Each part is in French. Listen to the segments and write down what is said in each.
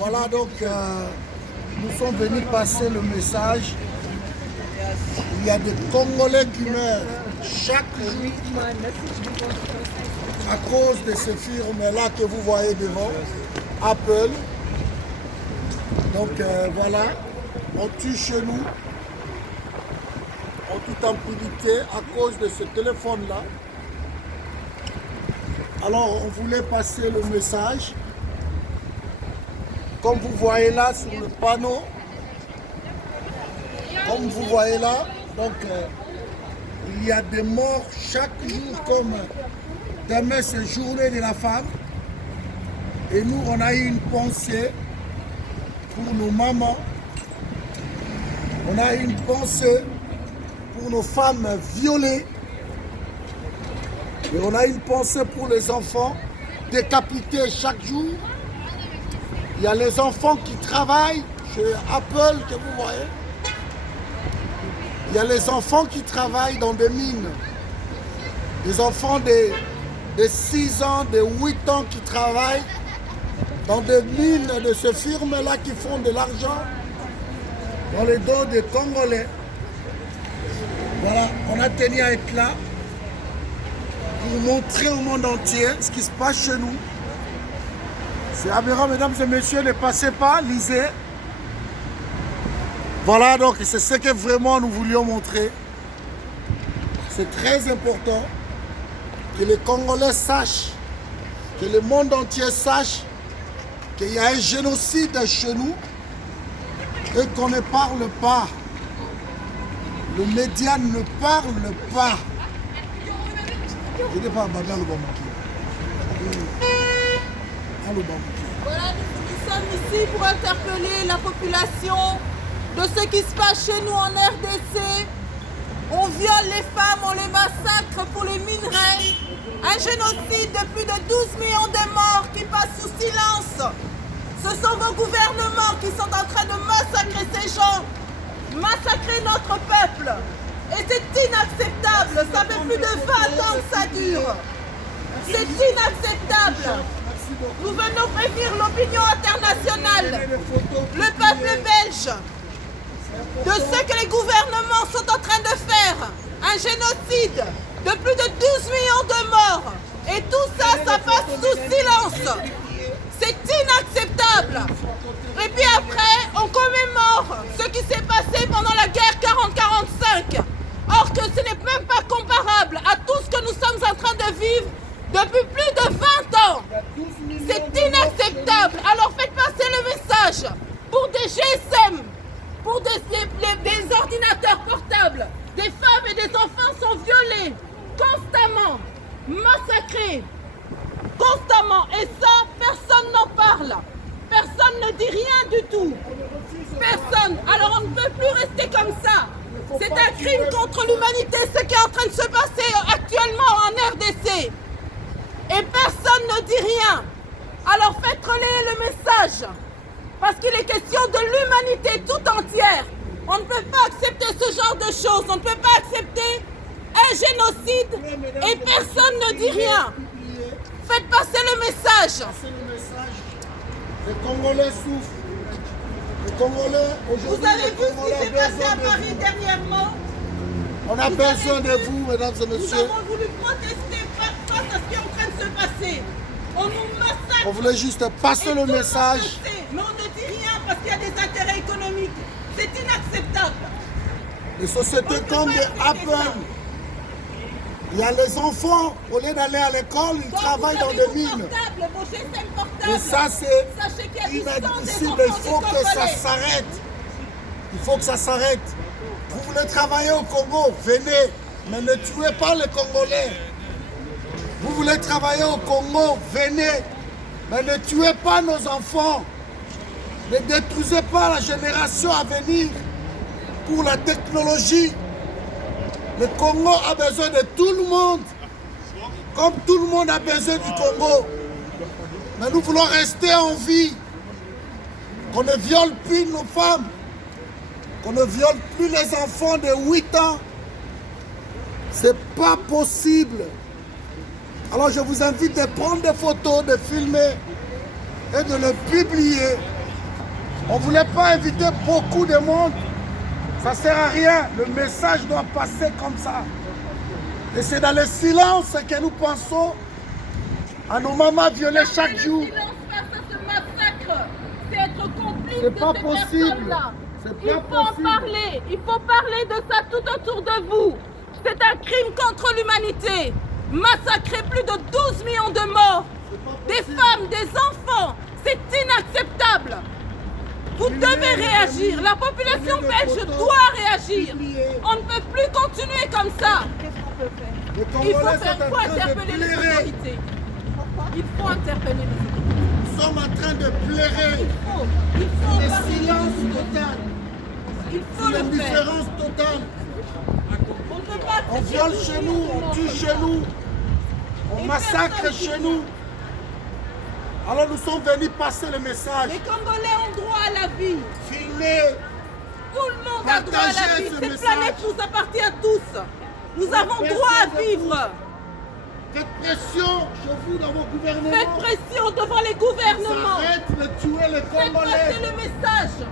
Voilà donc, nous sommes venus passer le message. Il y a des Congolais qui meurent chaque jour à cause de ces firmes-là que vous voyez devant, Apple. Donc voilà, on tue chez nous en toute impunité à cause de ce téléphone-là. Alors on voulait passer le message. Comme vous voyez là sur le panneau, comme vous voyez là, donc il y a des morts chaque jour, comme demain c'est journée de la femme. Et nous on a eu une pensée pour nos mamans, on a eu une pensée pour nos femmes violées, et on a une pensée pour les enfants décapités chaque jour. Il y a les enfants qui travaillent chez Apple, que vous voyez. Il y a les enfants qui travaillent dans des mines. Des enfants de 6 ans, de 8 ans qui travaillent dans des mines de ces firmes-là qui font de l'argent dans les dos des Congolais. Voilà, on a tenu à être là pour montrer au monde entier ce qui se passe chez nous. C'est aberrant, mesdames et messieurs, ne passez pas, lisez. Voilà, donc c'est ce que vraiment nous voulions montrer. C'est très important que les Congolais sachent, que le monde entier sache qu'il y a un génocide chez nous et qu'on ne parle pas. Le média ne parle pas. Je n'ai pas Babel le Voilà, nous sommes ici pour interpeller la population de ce qui se passe chez nous en RDC. On viole les femmes, on les massacre pour les minerais. Un génocide de plus de 12 millions de morts qui passent sous silence. Ce sont vos gouvernements qui sont en train de massacrer ces gens, massacrer notre peuple. Et c'est inacceptable. Ça fait plus de 20 ans que ça dure. C'est inacceptable. Nous venons prévenir l'opinion internationale, le peuple belge, de ce que les gouvernements sont en train de faire. Un génocide de plus de 12 millions de morts. Et tout ça, ça passe sous silence. C'est inacceptable. Et puis après, on commémore ce qui s'est passé pendant la guerre 40-45. Or que ce n'est même pas comparable à tout ce que nous sommes en train de vivre depuis plus de 20 ans. C'est inacceptable. Alors faites passer le message pour des GSM, pour des ordinateurs portables. Des femmes et des enfants sont violés constamment, massacrés constamment. Et ça, personne n'en parle. Personne ne dit rien du tout. Personne. Alors on ne peut plus rester comme ça. C'est un crime contre l'humanité, ce qui est en train de se passer actuellement en RDC. Et personne ne dit rien. Alors faites relayer le message. Parce qu'il est question de l'humanité tout entière. On ne peut pas accepter ce genre de choses. On ne peut pas accepter un génocide et personne ne dit rien. Faites passer le message. Les Congolais souffrent. Les Congolais, aujourd'hui, vous avez vu ce qui s'est passé à Paris dernièrement? On a besoin de vous, mesdames et messieurs. Nous avons voulu protester face à ce qui est en train de se passer. On nous massacre. On voulait juste passer le message. Mais on ne dit rien parce qu'il y a des intérêts économiques. C'est inacceptable. Les sociétés comme Apple, il y a les enfants, au lieu d'aller à l'école, ils travaillent dans des mines. Et ça, c'est inadmissible. Il faut que ça s'arrête. Il faut que ça s'arrête. Vous voulez travailler au Congo, venez, mais ne tuez pas les Congolais. Vous voulez travailler au Congo, venez, mais ne tuez pas nos enfants. Ne détruisez pas la génération à venir pour la technologie. Le Congo a besoin de tout le monde, comme tout le monde a besoin du Congo. Mais nous voulons rester en vie, qu'on ne viole plus nos femmes, qu'on ne viole plus les enfants de 8 ans. C'est pas possible. Alors je vous invite de prendre des photos, de filmer et de le publier On ne voulait pas inviter beaucoup de monde. Ça ne sert à rien. Le message doit passer comme ça. Et c'est dans le silence que nous pensons à nos mamans violées chaque jour. Le silence face à ce massacre, c'est être complice C'est de pas ces possible. personnes-là. C'est Il pas faut en possible. parler. Il faut parler de ça tout autour de vous. C'est un crime contre l'humanité. Massacrer plus de 12 millions de morts. Des femmes, des enfants. C'est inacceptable. Vous devez réagir. La population belge doit réagir. On ne peut plus continuer comme ça. Les Il faut Congolais faire sont en quoi train de interpeller les pleurer. autorités. Il faut interpeller les autorités. Nous sommes en train de pleurer. Il faut en Le parler. silence total. Il faut le faire. L'indifférence totale. On ne peut pas On viole chez nous, on tue chez nous, on massacre chez nous. Alors nous sommes venus passer le message. Les Congolais ont droit à la vie. Filmer, Tout le monde a droit à la Partagez vie. ce Cette message. planète nous appartient à tous. Nous avons droit à vivre. faites pression chez vous dans vos gouvernements. Faites pression devant les gouvernements. Qu'ils arrêtent de tuer les Faites passer Congolais. le message.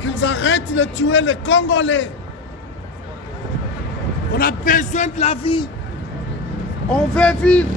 Qu'ils arrêtent de tuer les Congolais. On a besoin de la vie. On veut vivre.